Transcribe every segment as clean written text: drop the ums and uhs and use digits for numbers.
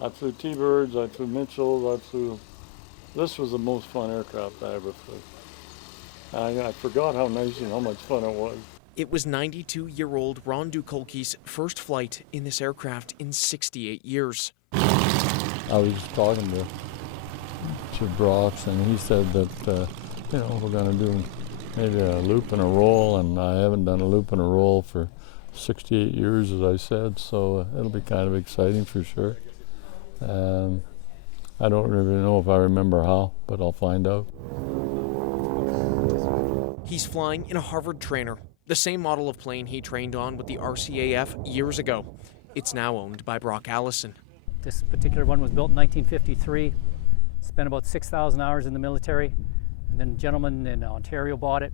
I flew T-Birds, I flew Mitchells, this was the most fun aircraft I ever flew. I forgot how nice and how much fun it was. It was 92-year-old Ron Dukolke's first flight in this aircraft in 68 years. I was talking to Brox, and he said that, we're going to do maybe a loop and a roll, and I haven't done a loop and a roll for 68 years, as I said, so it'll be kind of exciting for sure. I don't really know if I remember how, but I'll find out. He's flying in a Harvard trainer, the same model of plane he trained on with the RCAF years ago. It's now owned by Brock Allison. This particular one was built in 1953, spent about 6,000 hours in the military, and then a gentleman in Ontario bought it,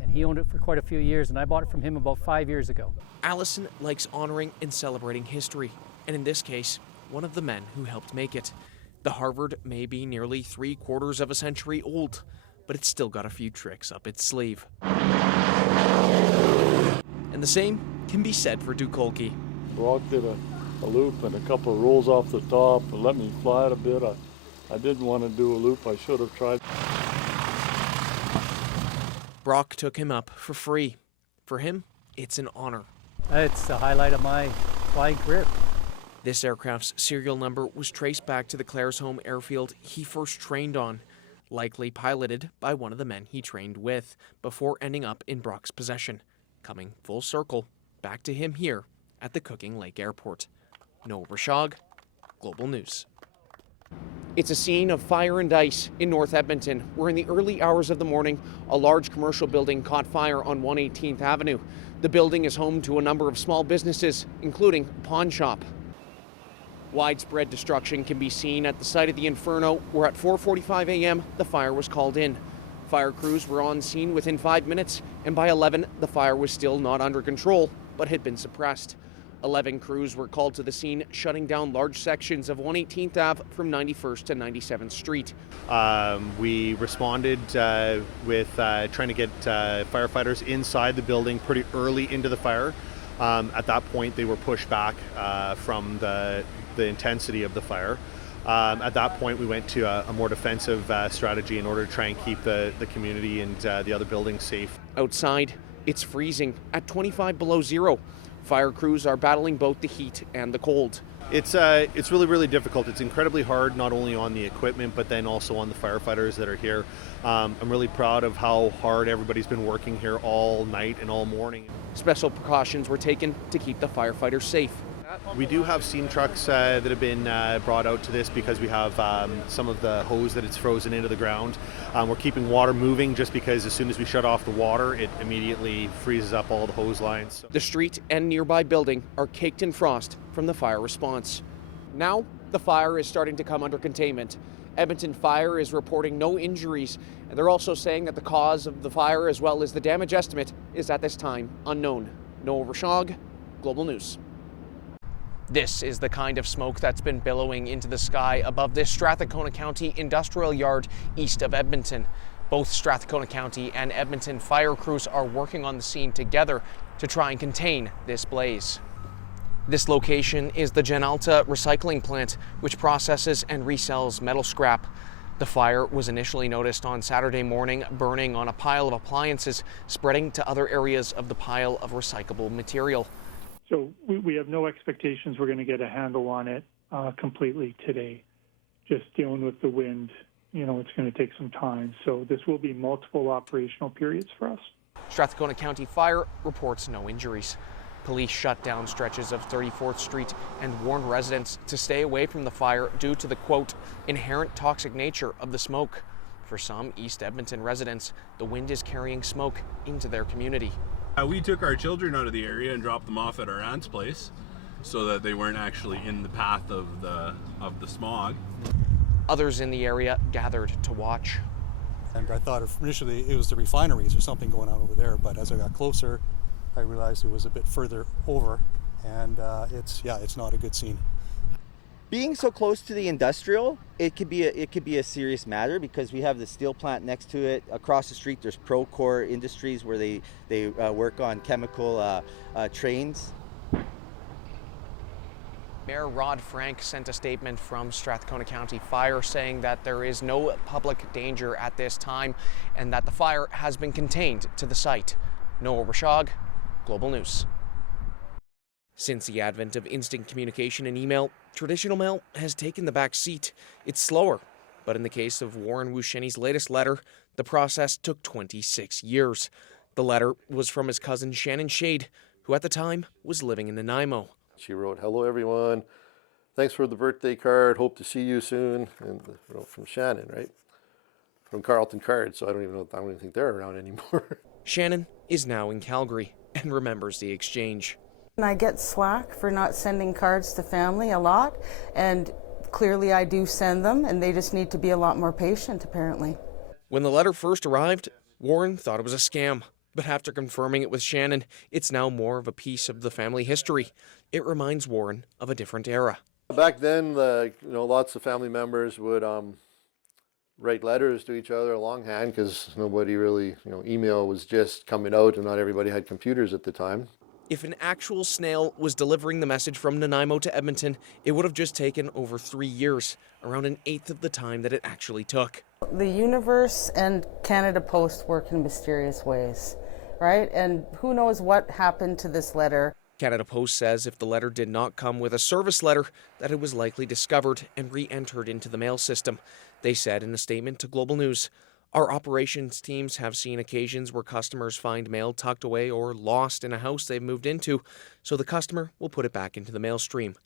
and he owned it for quite a few years, and I bought it from him about 5 years ago. Allison likes honoring and celebrating history, and in this case, one of the men who helped make it. The Harvard may be nearly 3/4 of a century old, but it's still got a few tricks up its sleeve. And the same can be said for Dukolke. Brock did a loop and a couple of rolls off the top and let me fly it a bit. I didn't want to do a loop. I should have tried. Brock took him up for free. For him, it's an honor. It's the highlight of my flying career. This aircraft's serial number was traced back to the Claresholm airfield he first trained on, likely piloted by one of the men he trained with, before ending up in Brock's possession, coming full circle back to him here at the Cooking Lake Airport. Noah Rishaug, Global News. It's a scene of fire and ice in North Edmonton, where in the early hours of the morning, a large commercial building caught fire on 118th Avenue. The building is home to a number of small businesses, including a pawn shop. Widespread destruction can be seen at the site of the inferno, where at 4:45 a.m. the fire was called in. Fire crews were on scene within 5 minutes, and by 11 the fire was still not under control, but had been suppressed. 11 crews were called to the scene, shutting down large sections of 118th Ave from 91st to 97th Street. We responded with trying to get firefighters inside the building pretty early into the fire. At that point, they were pushed back from the intensity of the fire. At that point, we went to a more defensive strategy in order to try and keep the community and the other buildings safe. Outside, it's freezing at 25 below zero. Fire crews are battling both the heat and the cold. It's really, really difficult. It's incredibly hard, not only on the equipment, but then also on the firefighters that are here. I'm really proud of how hard everybody's been working here all night and all morning. Special precautions were taken to keep the firefighters safe. We do have steam trucks that have been brought out to this because we have some of the hose that it's frozen into the ground. We're keeping water moving just because as soon as we shut off the water, it immediately freezes up all the hose lines. The street and nearby building are caked in frost from the fire response. Now, the fire is starting to come under containment. Edmonton Fire is reporting no injuries, and they're also saying that the cause of the fire as well as the damage estimate is at this time unknown. Noah Rishaug, Global News. This is the kind of smoke that's been billowing into the sky above this Strathcona County industrial yard east of Edmonton. Both Strathcona County and Edmonton fire crews are working on the scene together to try and contain this blaze. This location is the Genalta recycling plant, which processes and resells metal scrap. The fire was initially noticed on Saturday morning, burning on a pile of appliances, spreading to other areas of the pile of recyclable material. So we have no expectations we're going to get a handle on it completely today. Just dealing with the wind, it's going to take some time. So this will be multiple operational periods for us. Strathcona County Fire reports no injuries. Police shut down stretches of 34th Street and warned residents to stay away from the fire due to the, quote, inherent toxic nature of the smoke. For some East Edmonton residents, the wind is carrying smoke into their community. We took our children out of the area and dropped them off at our aunt's place so that they weren't actually in the path of the smog. Others in the area gathered to watch. And I thought initially it was the refineries or something going on over there, but as I got closer, I realized it was a bit further over, and it's not a good scene. Being so close to the industrial, it could be a serious matter because we have the steel plant next to it. Across the street, there's Procore Industries where they work on chemical trains. Mayor Rod Frank sent a statement from Strathcona County Fire saying that there is no public danger at this time and that the fire has been contained to the site. Noah Rishaug, Global News. Since the advent of instant communication and email, traditional mail has taken the back seat. It's slower, but in the case of Warren Wusheni's latest letter, the process took 26 years. The letter was from his cousin Shannon Shade, who at the time was living in Nanaimo. She wrote, "Hello everyone, thanks for the birthday card, hope to see you soon," and from Shannon, right? From Carlton Cards, so I don't even think they're around anymore. Shannon is now in Calgary and remembers the exchange. I get slack for not sending cards to family a lot, and clearly I do send them, and they just need to be a lot more patient, apparently. When the letter first arrived, Warren thought it was a scam. But after confirming it with Shannon, it's now more of a piece of the family history. It reminds Warren of a different era. Back then, lots of family members would write letters to each other longhand because nobody really, email was just coming out and not everybody had computers at the time. If an actual snail was delivering the message from Nanaimo to Edmonton, it would have just taken over 3 years, around an eighth of the time that it actually took. The universe and Canada Post work in mysterious ways, right? And who knows what happened to this letter. Canada Post says if the letter did not come with a service letter, that it was likely discovered and re-entered into the mail system. They said in a statement to Global News, "Our operations teams have seen occasions where customers find mail tucked away or lost in a house they've moved into, so the customer will put it back into the mail stream."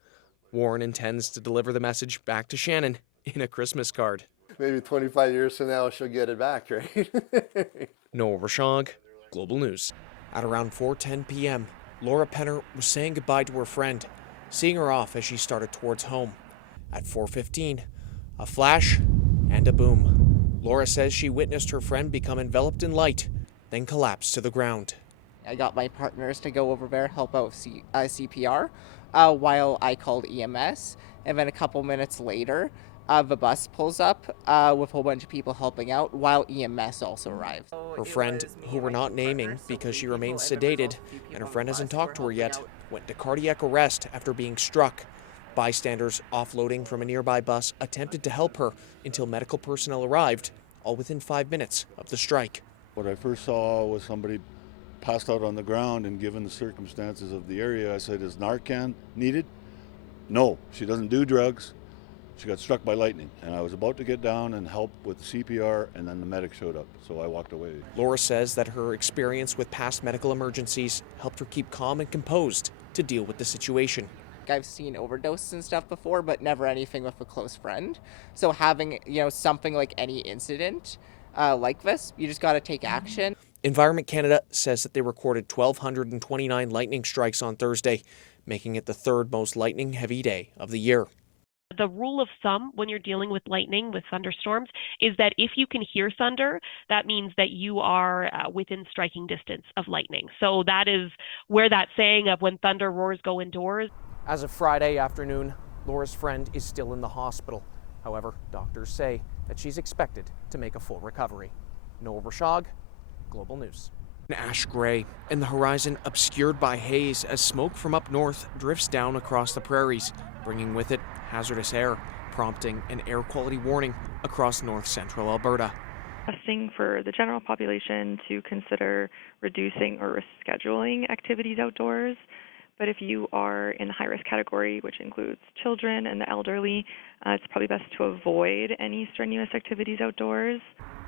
Warren intends to deliver the message back to Shannon in a Christmas card. Maybe 25 years from now, she'll get it back, right? Noah Rishaug, Global News. At around 4:10 p.m., Laura Penner was saying goodbye to her friend, seeing her off as she started towards home. At 4:15, a flash and a boom. Laura says she witnessed her friend become enveloped in light, then collapse to the ground. I got my partners to go over there, help out with CPR, while I called EMS. And then a couple minutes later, the bus pulls up with a whole bunch of people helping out, while EMS also arrived. Her friend, who we're not naming because she remains sedated and her friend hasn't talked to her yet, went to cardiac arrest after being struck. Bystanders offloading from a nearby bus attempted to help her until medical personnel arrived, all within 5 minutes of the strike. What I first saw was somebody passed out on the ground, and given the circumstances of the area, I said, "Is Narcan needed?" "No, she doesn't do drugs. She got struck by lightning." And I was about to get down and help with CPR, and then the medic showed up, so I walked away. Laura says that her experience with past medical emergencies helped her keep calm and composed to deal with the situation. I've seen overdoses and stuff before, but never anything with a close friend. So having, something like any incident like this, you just got to take action. Environment Canada says that they recorded 1,229 lightning strikes on Thursday, making it the third most lightning-heavy day of the year. The rule of thumb when you're dealing with lightning, with thunderstorms, is that if you can hear thunder, that means that you are within striking distance of lightning. So that is where that saying of when thunder roars, go indoors. As of Friday afternoon, Laura's friend is still in the hospital. However, doctors say that she's expected to make a full recovery. Noah Rishaug, Global News. An ash gray and the horizon obscured by haze as smoke from up north drifts down across the prairies, bringing with it hazardous air, prompting an air quality warning across north central Alberta. Suggesting for the general population to consider reducing or rescheduling activities outdoors. But if you are in the high-risk category, which includes children and the elderly, it's probably best to avoid any strenuous activities outdoors.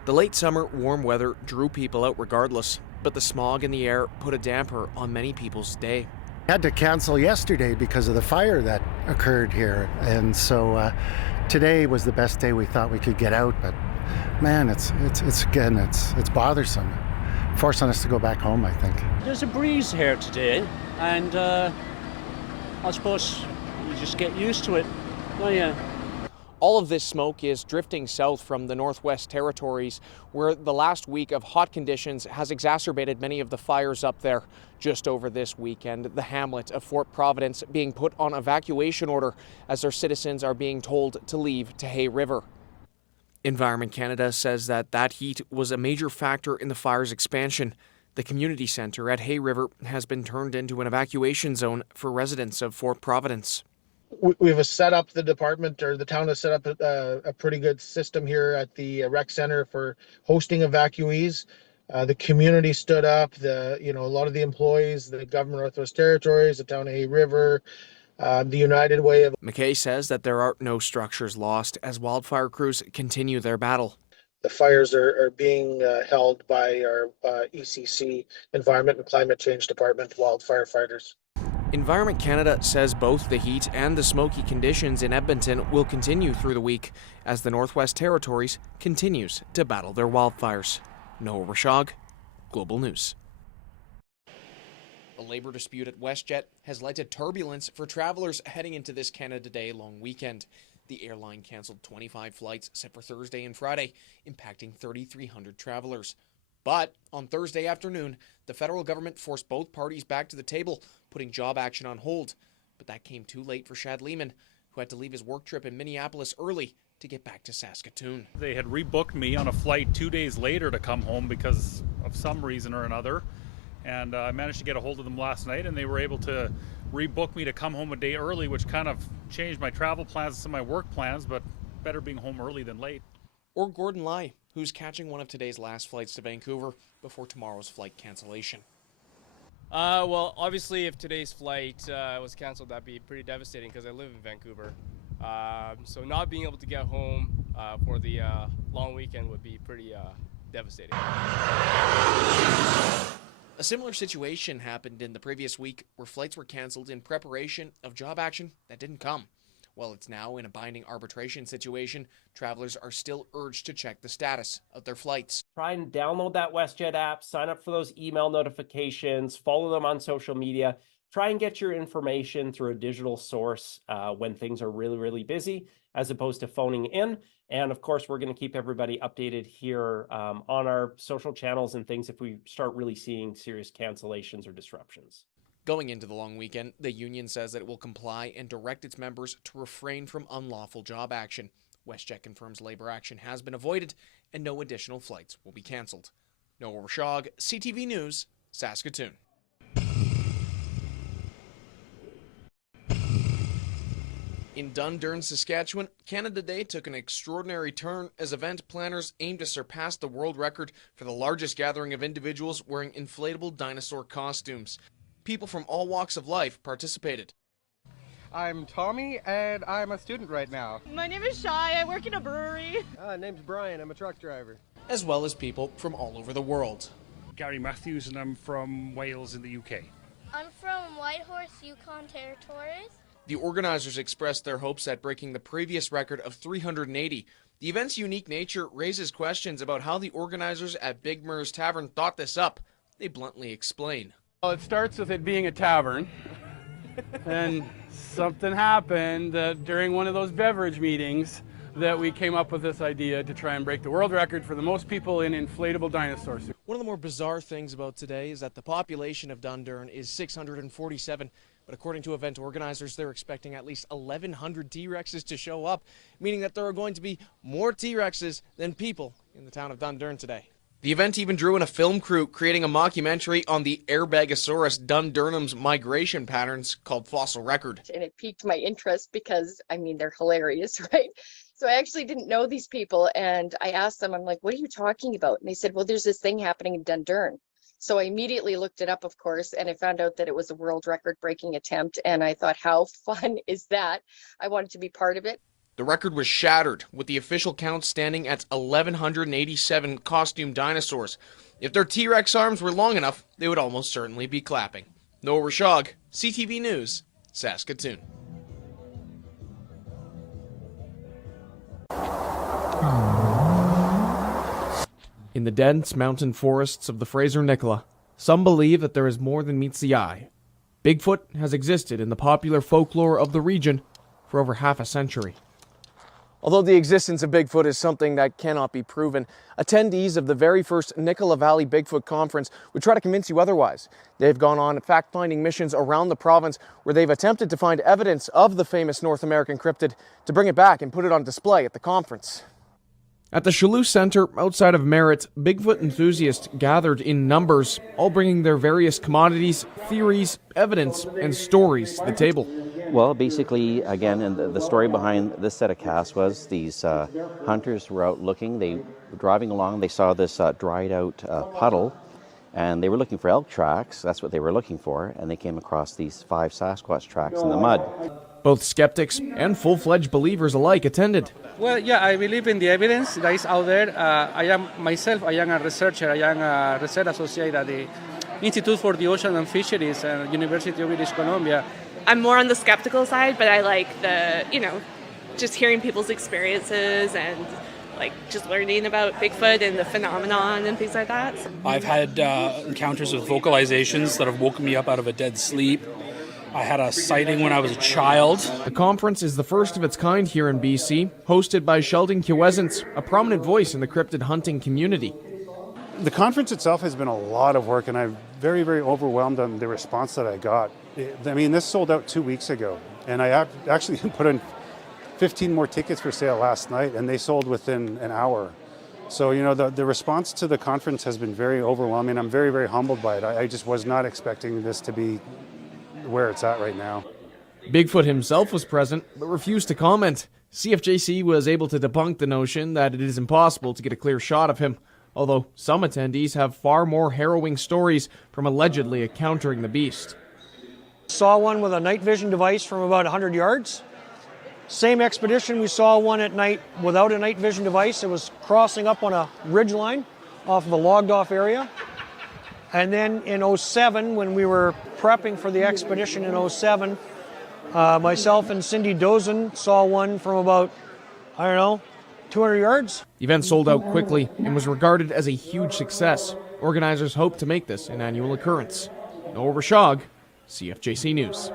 The late summer warm weather drew people out regardless, but the smog in the air put a damper on many people's day. Had to cancel yesterday because of the fire that occurred here, and so today was the best day we thought we could get out. But man, it's bothersome, forcing us to go back home, I think. There's a breeze here today, and I suppose you just get used to it. Oh yeah. All of this smoke is drifting south from the Northwest Territories, where the last week of hot conditions has exacerbated many of the fires up there. Just over this weekend, the hamlet of Fort Providence being put on evacuation order as their citizens are being told to leave to Hay River. Environment Canada says that heat was a major factor in the fire's expansion. The community centre at Hay River has been turned into an evacuation zone for residents of Fort Providence. we've set up the department, or the town has set up a pretty good system here at the rec center for hosting evacuees. The community stood up. A lot of the employees, the government of Northwest Territories, the town of Hay River, the United Way of. McKay says that there are no structures lost as wildfire crews continue their battle. The fires are being held by our ECC, Environment and Climate Change Department, wildfire fighters. Environment Canada says both the heat and the smoky conditions in Edmonton will continue through the week as the Northwest Territories continues to battle their wildfires. Noah Rishaug, Global News. The labor dispute at WestJet has led to turbulence for travelers heading into this Canada Day long weekend. The airline canceled 25 flights set for Thursday and Friday, impacting 3,300 travelers. But on Thursday afternoon, the federal government forced both parties back to the table, putting job action on hold. But that came too late for Shad Lehman, who had to leave his work trip in Minneapolis early to get back to Saskatoon. They had rebooked me on a flight 2 days later to come home because of some reason or another. And I managed to get a hold of them last night, and they were able to rebook me to come home a day early, which kind of changed my travel plans to my work plans, but better being home early than late. Or Gordon Lai, who's catching one of today's last flights to Vancouver before tomorrow's flight cancellation. Well, obviously, if today's flight was canceled, that'd be pretty devastating because I live in Vancouver. So not being able to get home for the long weekend would be pretty devastating. A similar situation happened in the previous week where flights were canceled in preparation of job action that didn't come. While it's now in a binding arbitration situation, travelers are still urged to check the status of their flights. Try and download that WestJet app, sign up for those email notifications, follow them on social media. Try and get your information through a digital source when things are really, really busy, as opposed to phoning in. And of course, we're going to keep everybody updated here on our social channels and things if we start really seeing serious cancellations or disruptions. Going into the long weekend, the union says that it will comply and direct its members to refrain from unlawful job action. WestJet confirms labor action has been avoided and no additional flights will be canceled. Noah Rishaug, CTV News, Saskatoon. In Dundurn, Saskatchewan, Canada Day took an extraordinary turn as event planners aimed to surpass the world record for the largest gathering of individuals wearing inflatable dinosaur costumes. People from all walks of life participated. I'm Tommy, and I'm a student right now. My name is Shai. I work in a brewery. Name's Brian. I'm a truck driver. As well as people from all over the world. Gary Matthews, and I'm from Wales in the UK. I'm from Whitehorse, Yukon Territories. The organizers expressed their hopes at breaking the previous record of 380. The event's unique nature raises questions about how the organizers at Big Mur's Tavern thought this up. They bluntly explain. Well, it starts with it being a tavern, and something happened during one of those beverage meetings that we came up with this idea to try and break the world record for the most people in inflatable dinosaur suits. One of the more bizarre things about today is that the population of Dundurn is 647, but according to event organizers, they're expecting at least 1,100 T-Rexes to show up, meaning that there are going to be more T-Rexes than people in the town of Dundurn today. The event even drew in a film crew, creating a mockumentary on the Airbagosaurus Dundurnum's migration patterns called Fossil Record. And it piqued my interest because, I mean, they're hilarious, right? So I actually didn't know these people, and I asked them, I'm like, what are you talking about? And they said, well, there's this thing happening in Dundurn. So I immediately looked it up, of course, and I found out that it was a world record-breaking attempt, and I thought, how fun is that? I wanted to be part of it. The record was shattered, with the official count standing at 1,187 costume dinosaurs. If their T-Rex arms were long enough, they would almost certainly be clapping. Noah Rishaug, CTV News, Saskatoon. In the dense mountain forests of the Fraser-Nicola, some believe that there is more than meets the eye. Bigfoot has existed in the popular folklore of the region for over half a century. Although the existence of Bigfoot is something that cannot be proven, attendees of the very first Nicola Valley Bigfoot Conference would try to convince you otherwise. They've gone on fact-finding missions around the province where they've attempted to find evidence of the famous North American cryptid to bring it back and put it on display at the conference. At the Chalou Center outside of Merritt, Bigfoot enthusiasts gathered in numbers, all bringing their various commodities, theories, evidence, and stories to the table. Well, basically, again, and the story behind this set of casts was these hunters were out looking. They were driving along. They saw this dried out puddle, and they were looking for elk tracks. That's what they were looking for, and they came across these 5 Sasquatch tracks in the mud. Both skeptics and full-fledged believers alike attended. Well, yeah, I believe in the evidence that is out there. I am a researcher. I am a research associate at the Institute for the Ocean and Fisheries at University of British Columbia. I'm more on the skeptical side, but I like just hearing people's experiences and like just learning about Bigfoot and the phenomenon and things like that. I've had encounters with vocalizations that have woken me up out of a dead sleep. I had a sighting when I was a child. The conference is the first of its kind here in BC, hosted by Sheldon Kiwesence, a prominent voice in the cryptid hunting community. The conference itself has been a lot of work, and I'm very, very overwhelmed on the response that I got. I mean, this sold out 2 weeks ago, and I actually put in 15 more tickets for sale last night, and they sold within an hour. So, the response to the conference has been very overwhelming. I'm very, very humbled by it. I just was not expecting this to be where it's at right now. Bigfoot himself was present, but refused to comment. CFJC was able to debunk the notion that it is impossible to get a clear shot of him, although some attendees have far more harrowing stories from allegedly encountering the beast. Saw one with a night vision device from about 100 yards. Same expedition, we saw one at night without a night vision device. It was crossing up on a ridge line off of a logged off area. And then in 2007, when we were prepping for the expedition in 2007, myself and Cindy Dozen saw one from about, 200 yards. The event sold out quickly and was regarded as a huge success. Organizers hope to make this an annual occurrence. Noah Rishaug, CFJC News.